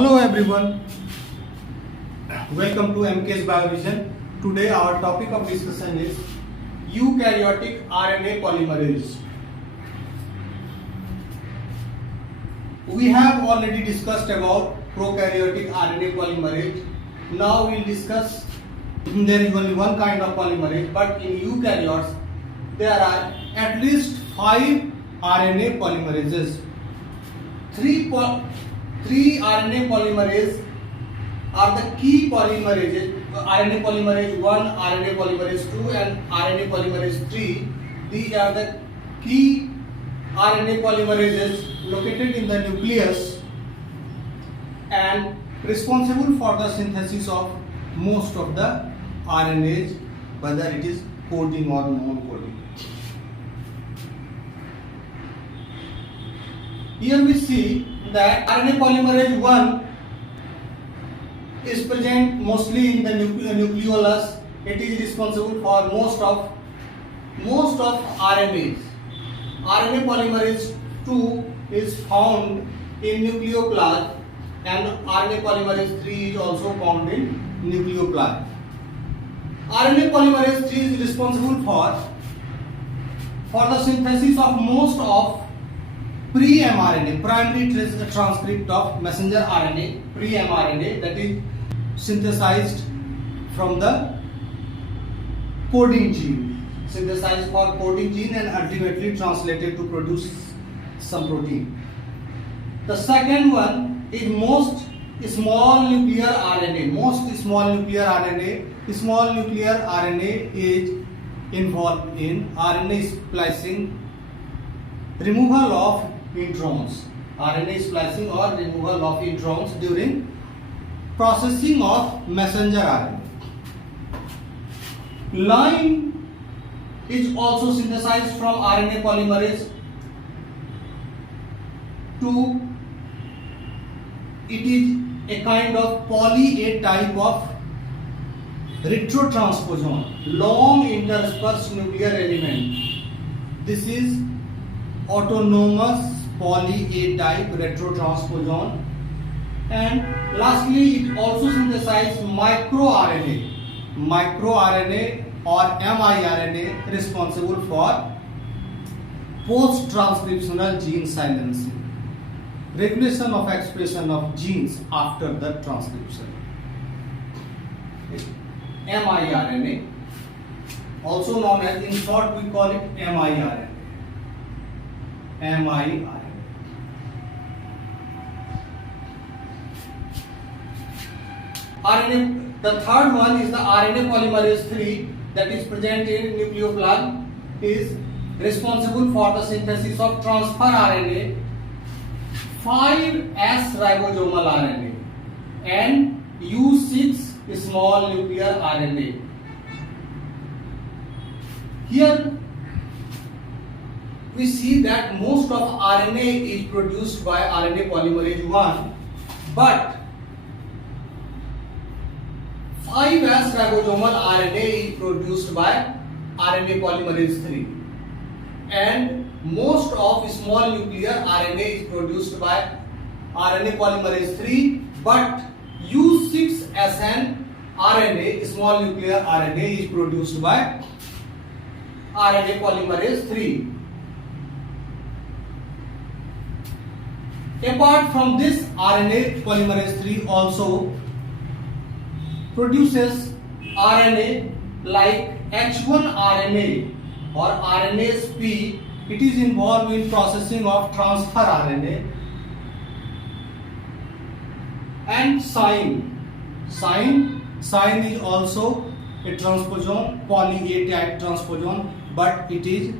Hello everyone, welcome to MK's Biovision. Today our topic of discussion is eukaryotic RNA polymerase. We have already discussed about prokaryotic RNA polymerase. Now we will discuss there is only one kind of polymerase, but in eukaryotes there are at least 5 RNA polymerases. Three RNA polymerase are the key polymerases. RNA polymerase 1, RNA polymerase 2 and RNA polymerase 3. These are the key RNA polymerases located in the nucleus and responsible for the synthesis of most of the RNAs, whether it is coding or non-coding. Here we see that RNA polymerase 1 is present mostly in the nucleolus. It is responsible for most of RNAs. RNA polymerase 2 is found in nucleoplasm and RNA polymerase 3 is also found in nucleoplasm. RNA polymerase 3 is responsible for the synthesis of most of pre-mRNA, primary transcript of messenger RNA, pre-mRNA, that is synthesized from the coding gene, synthesized for coding gene and ultimately translated to produce some protein. The second one is most small nuclear RNA. Small nuclear RNA is involved in RNA splicing, removal of introns, RNA splicing or removal of introns during processing of messenger RNA. Line is also synthesized from RNA polymerase 2. It is a kind of poly A type of retrotransposon, long interspersed nuclear element. This is autonomous poly A type retrotransposon. And lastly, it also synthesizes microRNA or miRNA, responsible for post-transcriptional gene silencing, regulation of expression of genes after the transcription. miRNA, also known as, in short we call it miRNA. The third one is the RNA polymerase 3 that is present in nucleoplasm, is responsible for the synthesis of transfer RNA, 5S ribosomal RNA and U6 small nuclear RNA. Here we see that most of RNA is produced by RNA polymerase 1, but 5S ribosomal RNA is produced by RNA polymerase 3 and most of small nuclear RNA is produced by RNA polymerase 3, but U6SN RNA, small nuclear RNA, is produced by RNA polymerase 3. Apart from this, RNA polymerase 3 also produces RNA like H1 RNA or RNase P. It is involved in processing of transfer RNA. And SINE is also a transposon, poly A type transposon, but it is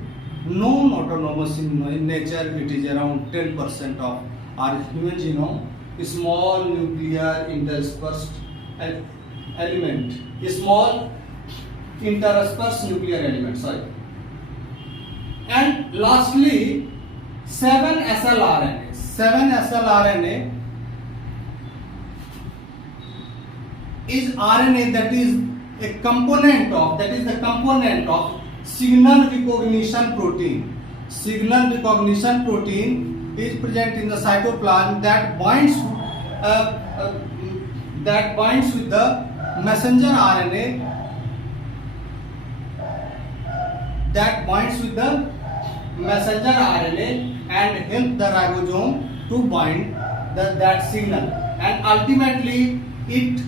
non-autonomous in nature. It is around 10% of our human genome. Small nuclear interspersed element, small interspersed nuclear element, And lastly, 7SL RNA. 7SL RNA is RNA that is a component of, signal recognition protein. Signal recognition protein is present in the cytoplasm that binds that binds with the messenger RNA, and help the ribosome to bind that signal, and ultimately it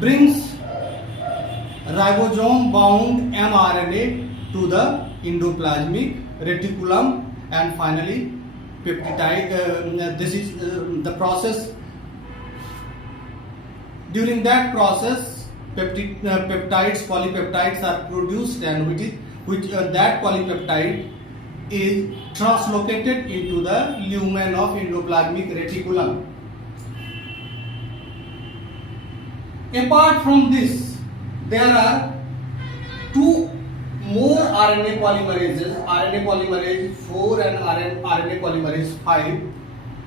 brings ribosome bound mRNA to the endoplasmic reticulum, and finally peptide. This is the process. During that process, peptides, polypeptides are produced, and that polypeptide is translocated into the lumen of endoplasmic reticulum. Apart from this, there are two more RNA polymerases, RNA polymerase 4 and RNA polymerase 5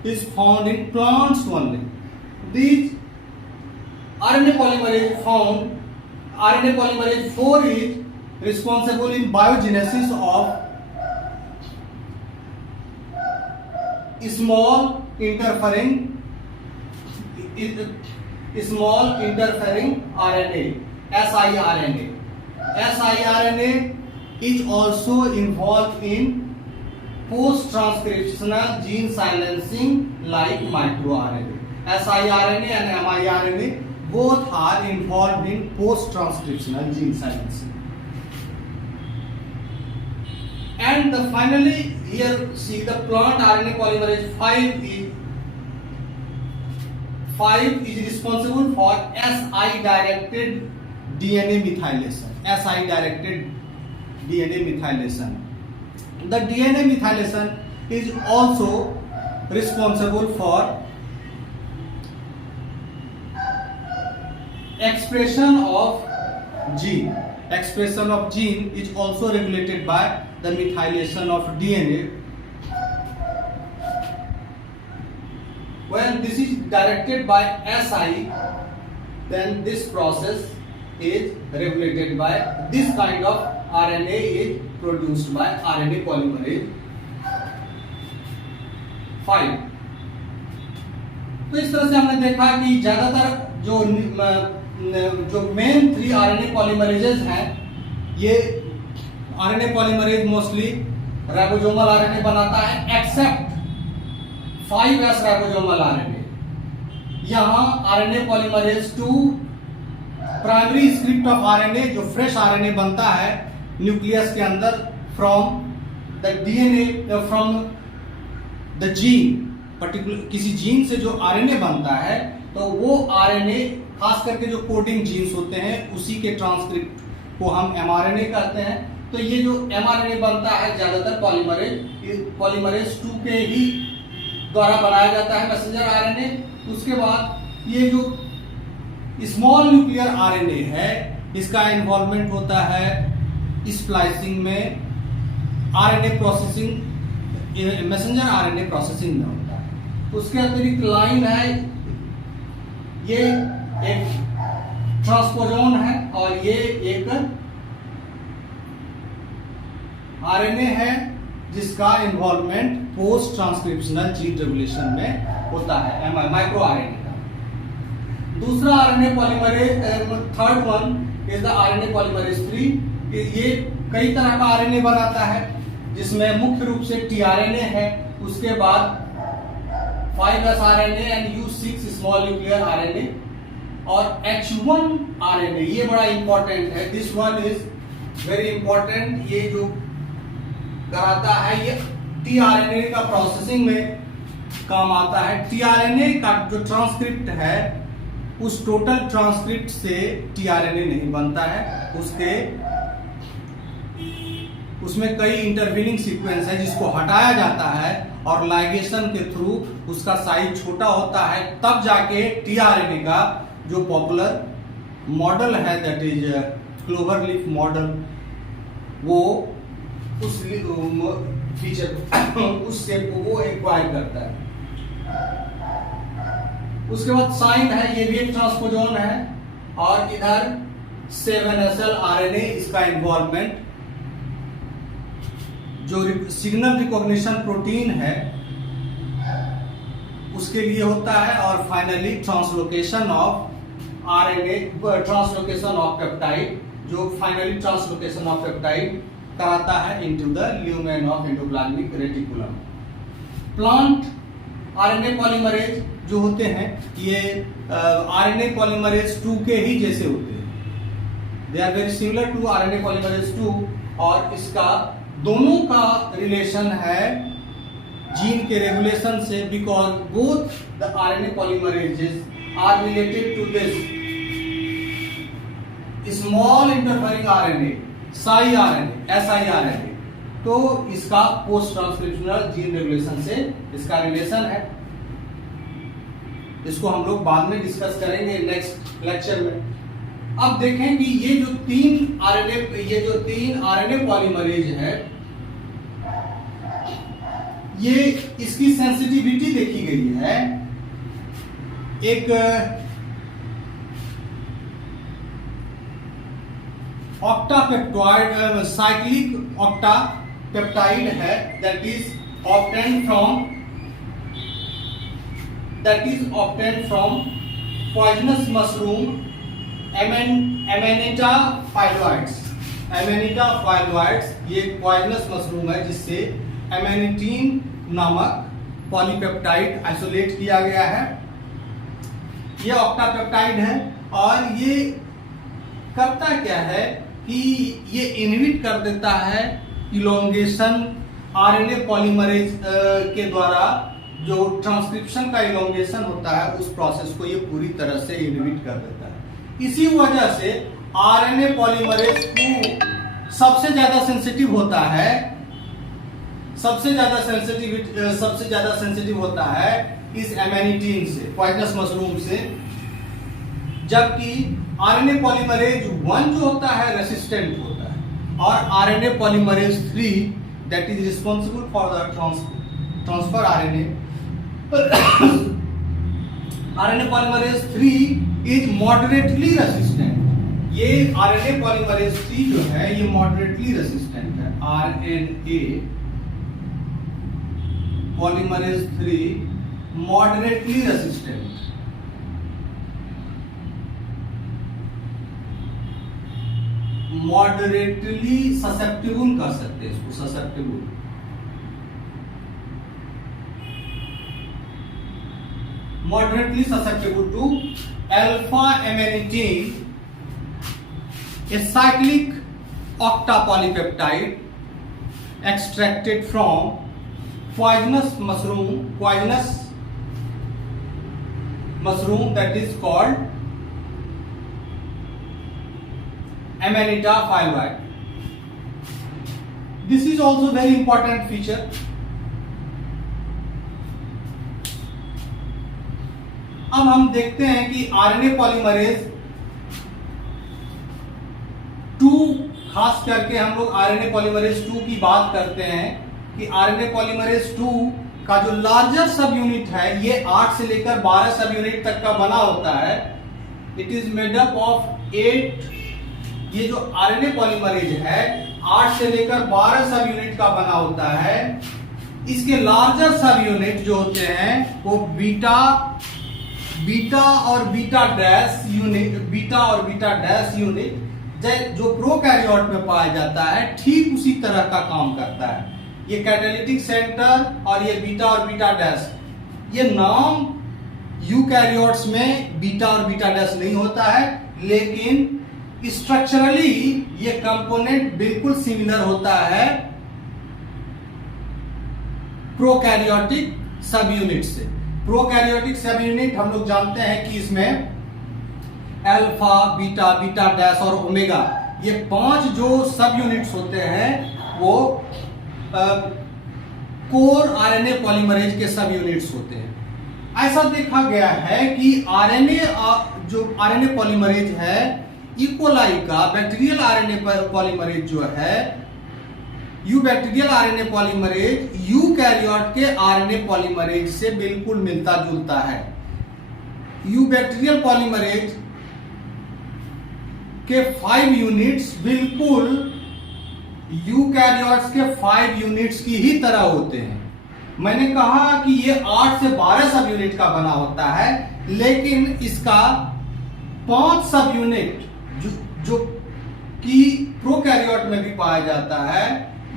is found in plants only. These RNA polymerase 4 is responsible in biogenesis of small interfering RNA, siRNA. siRNA is also involved in post-transcriptional gene silencing like microRNA. siRNA and miRNA both are involved in post-transcriptional gene silencing. And finally, here see the plant RNA polymerase 5 is responsible for SI-directed DNA methylation. The DNA methylation is also responsible for expression of gene. Expression of gene is also regulated by the methylation of DNA. When this is directed by SI, then this process is regulated by this kind of RNA is produced by RNA polymerase 5. तो इस तरह से हमने देखा कि ज्यादातर जो main 3 RNA polymerases हैं, ये RNA polymerase mostly ribosomal RNA बनाता है, एक्सेप्ट 5S राइबोसोमल RNA. यहाँ RNA polymerase 2 primary script of RNA जो फ्रेश RNA बनता है न्यूक्लियस के अंदर from the DNA, from the gene, particular किसी जीन से जो RNA बनता है, तो वो RNA खास करके जो कोडिंग जीन्स होते हैं उसी के ट्रांसक्रिप्ट को हम mRNA कहते हैं. तो ये जो mRNA बनता है ज्यादातर पॉलीमरेज 2 के ही द्वारा बनाया जाता है, मैसेंजर RNA. उसके बाद ये जो स्मॉल न्यूक्लियर RNA है, इसका इन्वॉल्वमेंट होता है स्प्लाइसिंग में, RNA processing, messenger RNA processing में होता है. उसके अतिरिक्त लाइन है, ये एक ट्रांसपोजोन है और ये एक RNA है जिसका involvement post transcriptional gene regulation में होता है, माइक्रो RNA का. दूसरा RNA polymerase, third one is the RNA polymerase 3. ये कई तरह का RNA बनाता है जिसमें मुख्य रूप से tRNA है, उसके बाद 5S RNA and U6 small nuclear RNA और H1 RNA. ये बड़ा इंपॉर्टेंट है, this one is very important. ये जो कराता है ये tRNA का प्रोसेसिंग में काम आता है. tRNA का जो ट्रांसक्रिप्ट है उस टोटल ट्रांसक्रिप्ट से tRNA नहीं बनता है, उसमें कई इंटरवीनिंग सीक्वेंस है जिसको हटाया जाता है और लाइगेशन के थ्रू उसका साइज छोटा होता है, तब जाके tRNA का जो पॉपुलर मॉडल है that is clover leaf model, वो उस फीचर उस शेप को वो एक्वायर करता है. उसके बाद साइन है, ये भी एक ट्रांसपोजोन है, और इधर 7SL RNA, इसका इन्वॉल्वमेंट जो सिग्नल रिकॉग्निशन प्रोटीन है उसके लिए होता है, और finally translocation of RNA, translocation of peptide, जो फाइनली ट्रांसलोकेशन ऑफ पेप्टाइड कराता है into the lumen of endoplasmic reticulum. Plant RNA polymerase जो होते हैं ये आरएनए पॉलीमरेज 2 के ही जैसे होते हैं, they are very similar to RNA polymerase 2, और इसका दोनों का रिलेशन है जीन के रेगुलेशन से, because both the RNA polymerases are related to this small interfering RNA, siRNA, तो इसका पोस्ट ट्रांसक्रिप्शनल जीन रेगुलेशन से इसका रिलेशन है। इसको हम लोग बाद में डिस्कस करेंगे नेक्स्ट लेक्चर में। अब देखें कि ये जो तीन आरएनए पॉलीमरेज है, ये इसकी सेंसिटिविटी देखी गई है। एक ऑक्टापेप्टाइड, साइक्लिक ऑक्टापेप्टाइड है, that is obtained from poisonous mushroom Amanita phalloides. ये पॉइजनस मशरूम है जिससे एमेनिटीन नामक पॉलीपेप्टाइड आइसोलेट किया गया है। ये ऑक्टापेप्टाइड है, और ये करता क्या है कि ये इनहिबिट कर देता है इलोंगेशन, आरएनए पॉलीमरेज के द्वारा जो ट्रांसक्रिप्शन का इलोंगेशन होता है उस प्रोसेस को ये पूरी तरह से इनहिबिट कर देता है। इसी वजह से आरएनए पॉलीमरेज 2 सबसे ज्यादा सेंसिटिव होता है, सबसे ज्यादा सेंसिटिव होता है इस एमेनिटीन से, पॉइजनस मशरूम से, जबकि आरएनए पॉलीमरेज 1 जो होता है रेसिस्टेंट होता है, और RNA polymerase 3 that is responsible for the transfer RNA polymerase 3 is moderately resistant. ये आरएनए पॉलीमरेज 3 जो है ये मॉडरेटली रेसिस्टेंट है। RNA polymerase 3 moderately resistant, moderately susceptible कर सकते हैं इसको, susceptible, moderately susceptible to alpha amanitin, a cyclic octapolypeptide extracted from poisonous mushroom that is called Amanita phyloid. This is also very important feature. अब हम देखते हैं कि आरएनए पॉलीमरेज 2, खास करके हम लोग आरएनए पॉलीमरेज 2 की बात करते हैं कि आरएनए पॉलीमरेज 2 का जो लार्जर सब यूनिट है ये 8 से लेकर 12 सब यूनिट तक का बना होता है। It is made up of 8, ये जो आरएनए पॉलीमरेज है 8 से लेकर 12 सब यूनिट का बना होता है। इसके लार्जर सब यूनिट जो होते हैं वो बीटा और बीटा डैश यूनिट जो प्रोकैरियोट में पाया जाता है ठीक उसी तरह का काम करता है। ये कैटालिटिक सेंटर और ये बीटा और बीटा डैश, ये नाम यूकैरियोट्स में बीटा और बीटा डैश नहीं होता है, लेकिन स्ट्रक्चरली ये कंपोनेंट बिल्कुल सिमिलर होता है प्रोकैरियोटिक सब यूनिट से। प्रोकैरियोटिक सब यूनिट हम लोग जानते हैं कि इसमें अल्फा, बीटा, बीटा डैश और ओमेगा, ये 5 जो सब यूनिट्स होते हैं वो कोर आरएनए पॉलीमरेज के सब यूनिट्स होते हैं। ऐसा देखा गया है कि आरएनए पॉलीमरेज है इकोलाई का बैक्टीरियल आरएनए पॉलीमरेज जो है बैक्टीरियल आरएनए पॉलीमरेज यूकैरियोट के आरएनए पॉलीमरेज से बिल्कुल मिलता जुलता है। बैक्टीरियल पॉलीमरेज के 5 यूनिट्स बिल्कुल यूकैरियोट्स के 5 यूनिट्स की ही तरह होते हैं। मैंने कहा कि ये 8 से 12 सब यूनिट का बना होता है, लेकिन इसका 5 सब यूनिट जो कि प्रोकैरियोट में भी पाया जाता है,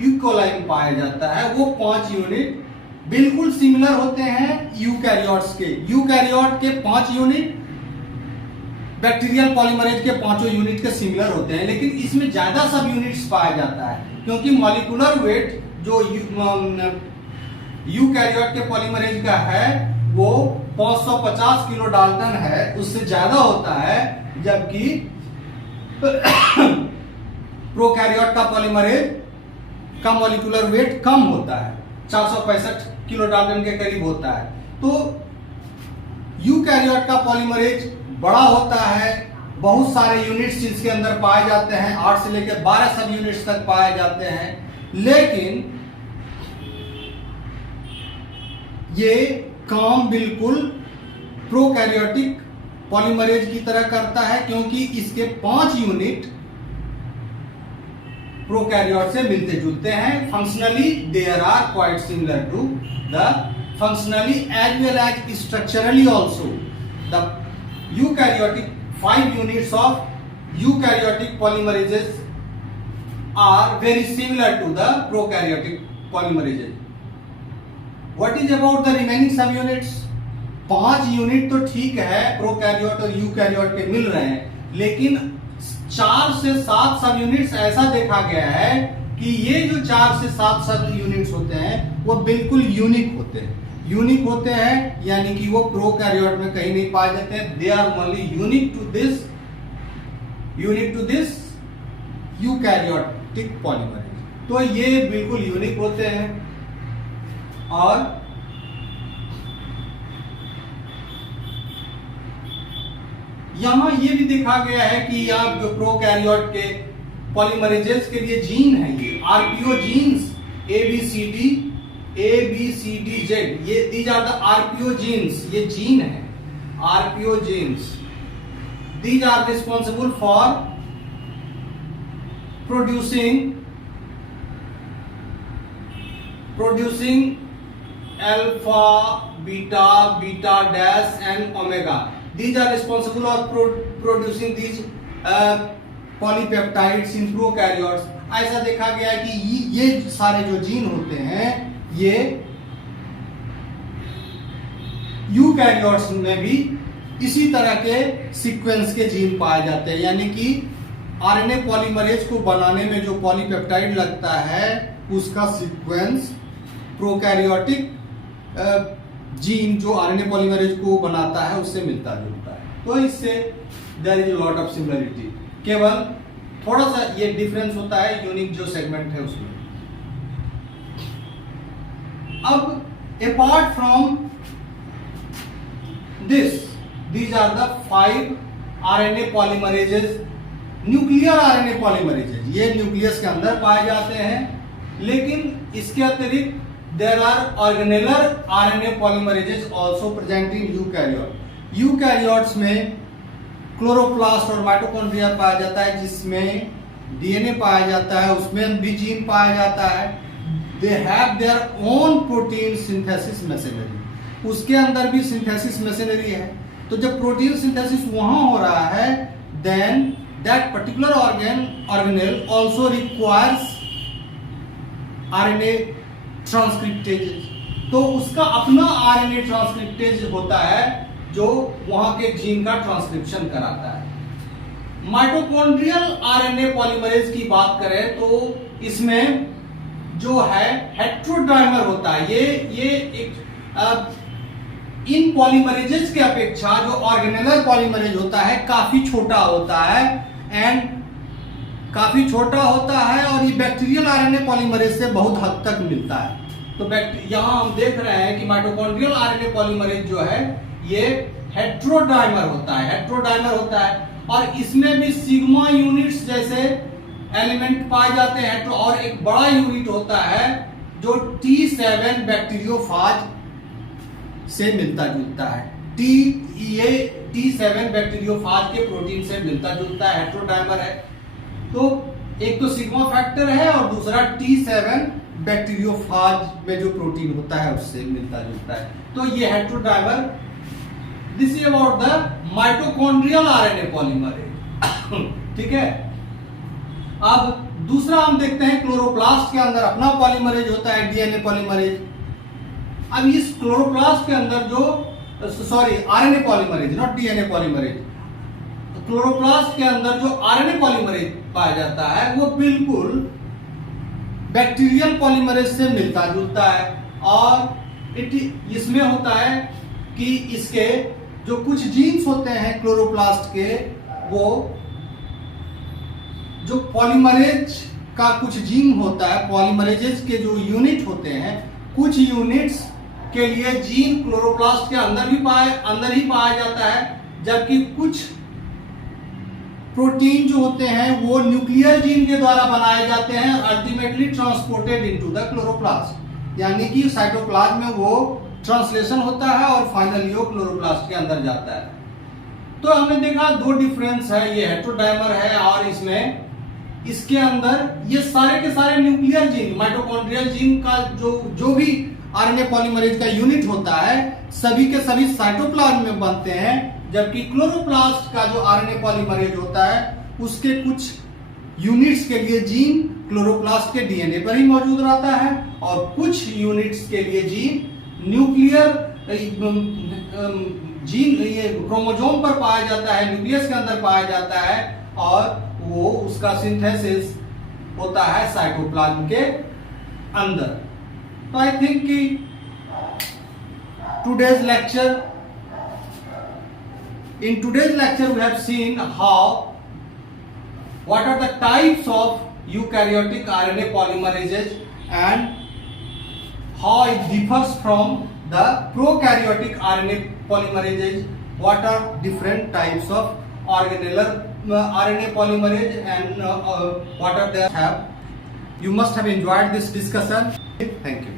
यूकोलाई में पाया जाता है, वो 5 यूनिट बिल्कुल सिमिलर होते हैं यूकैरियोट्स के। यूकैरियोट के 5 यूनिट बैक्टीरियल पॉलीमरेज के 5 यूनिट के सिमिलर होते हैं, लेकिन इसमें ज्यादा सब यूनिट्स पाया जाता है, क्योंकि मॉलिक्यूलर वेट जो यूकैरियोट के पॉलीमरेज का है वो 550 किलो डाल्टन है, उससे ज्यादा होता है, जबकि प्रोकैरियोट का पॉलीमरेज का मॉलिक्यूलर वेट कम होता है, 465 किलो डाल्टन के करीब होता है। तो यूकैरियोट का पॉलीमरेज बड़ा होता है, बहुत सारे यूनिट्स इसके अंदर पाए जाते हैं, 8 से लेकर 12 सब यूनिट्स तक पाए जाते हैं, लेकिन ये काम बिल्कुल प्रोकैरियोटिक पॉलीमरेज की तरह करता है, क्योंकि इसके 5 यूनिट प्रोकैरियोट से मिलते जुलते हैं। Functionally there are quite similar to the functionally as well as structurally also the eukaryotic 5 units of eukaryotic polymerases are very similar to the prokaryotic polymerases. What is about the remaining subunits? 5 unit तो ठीक है prokaryote और eukaryote के मिल रहे हैं, लेकिन 4 से 7 सब यूनिट्स ऐसा देखा गया है कि ये जो 4 से 7 सब यूनिट्स होते हैं वो बिल्कुल यूनिक होते हैं। यूनिक होते हैं यानी कि वो प्रोकैरियोट में कहीं नहीं पाए जाते हैं। They are only unique to this eukaryotic polymerase. तो ये बिल्कुल यूनिक होते हैं। और यहां ये भी देखा गया है कि यहाँ जो प्रोकैरियोट के पॉलीमरेजेस के लिए जीन है, ये आरपीओ जीन्स ABCD Z, ये these are the RPO genes, ये जीन है RPO genes. These are responsible for producing alpha, beta, beta dash and omega. These are responsible for producing these polypeptides in prokaryotes। ऐसा देखा गया है कि ये सारे जो जीन होते हैं ये यूकैरियोट्स में भी इसी तरह के सीक्वेंस के जीन पाए जाते हैं, यानी कि आरएनए पॉलीमरेज को बनाने में जो पॉलीपेप्टाइड लगता है उसका सीक्वेंस प्रोकैरियोटिक जीन जो आरएनए पॉलीमरेज को बनाता है उससे मिलता जुलता है। तो इससे there is lot of similarity, केवल थोड़ा सा ये डिफरेंस होता है यूनिक जो सेगमेंट है उसमें। अब apart from these are the 5 RNA polymerases, nuclear RNA polymerases, ये न्यूक्लियस के अंदर पाए जाते हैं, लेकिन इसके अतिरिक्त there are organelles RNA polymerases also present in eukaryote। Eukaryotes में क्लोरोप्लास्ट और माइटोकॉन्ड्रिया पाया जाता है, जिसमें डीएनए पाया जाता है, उसमें भी जीन पाया जाता है। They have their own protein synthesis machinery, उसके अंदर भी सिंथेसिस मशीनरी है। तो जब प्रोटीन सिंथेसिस वहां हो रहा है, then that particular organelle also requires RNA transcriptase. तो उसका अपना आरएनए ट्रांसक्रिप्टेज होता है जो वहां के जीन का ट्रांसक्रिप्शन कराता है। माइटोकॉन्ड्रियल आरएनए पॉलीमरेज की बात करें तो इसमें जो है हेट्रोडाइमर होता है। ये एक इन पॉलीमरेजेस के अपेक्षा जो ऑर्गेनेलर पॉलीमरेज होता है काफी छोटा होता है और ये बैक्टीरियल आरएनए पॉलीमरेज से बहुत हद तक मिलता है। तो यहां हम देख रहे हैं कि माइटोकॉन्ड्रियल आरएनए पॉलीमरेज जो है ये हेट्रोडाइमर होता है और इसमें भी सिग्मा यूनिट्स जैसे एलिमेंट पाए जाते हैं। और एक बड़ा यूनिट होता है जो T7 बैक्टीरियोफाज से मिलता जुलता है। ये T7 बैक्टीरियोफाज के प्रोटीन से मिलता जुलता है, हेट्रोडाइमर है। तो एक तो सिग्मा फैक्टर है और दूसरा T7 बैक्टीरियोफाज में जो प्रोटीन होता है उससे मिलता जुलता है। तो ये heterodimer, this is about the mitochondrial RNA polymerase. ठीक है, अब दूसरा हम देखते हैं क्लोरोप्लास्ट के अंदर अपना पॉलीमरेज होता है, डीएनए पॉलीमरेज। अब इस क्लोरोप्लास्ट के अंदर जो RNA polymerase, not DNA polymerase, chloroplast के अंदर जो आरएनए पॉलीमरेज पाया जाता है वो बिल्कुल बैक्टीरियल पॉलीमरेज से मिलता जुलता है, और इसमें होता है कि इसके जो कुछ जीन्स होते हैं क्लोरोप्लास्ट के, वो जो पॉलीमरेज का कुछ जीन होता है, पॉलीमरेजेस के जो यूनिट होते हैं, कुछ यूनिट्स के लिए जीन क्लोरोप्लास्ट के अंदर ही पाया जाता है, जबकि कुछ प्रोटीन जो होते हैं वो न्यूक्लियर जीन के द्वारा बनाए जाते हैं, ultimately transported into the chloroplast, यानी कि साइटोप्लाज्म में वो ट्रांसलेशन होता है और फाइनली वो क्लोरोप्लास्ट के अंदर जाता है। तो हमने देखा दो डिफरेंस है, ये हेटेरोडाइमर है और इसमें इसके अंदर ये सारे के सारे न्यूक्लियर जीन, माइटोकॉन्ड्रियल जीन का जो भी आरएनए पॉलीमरेज का यूनिट होता है, सभी के सभी साइटोप्लाज्म में बनते हैं, जबकि क्लोरोप्लास्ट का जो आरएनए पॉलीमरेज होता है उसके कुछ यूनिट्स के लिए जीन क्लोरोप्लास्ट के डीएनए पर ही मौजूद रहता है, और कुछ यूनिट्स के लिए जीन न्यूक्लियर जीन ये क्रोमोसोम पर पाया जाता है, न्यूक्लियस के अंदर पाया जाता है, और वो उसका सिंथेसिस होता है साइटोप्लाज्म के अंदर। तो आई थिंक कि today's lecture we have seen what are the types of eukaryotic RNA polymerases and how it differs from the prokaryotic RNA polymerases, what are different types of organellar RNA polymerase, and what are they have. You must have enjoyed this discussion. Thank you.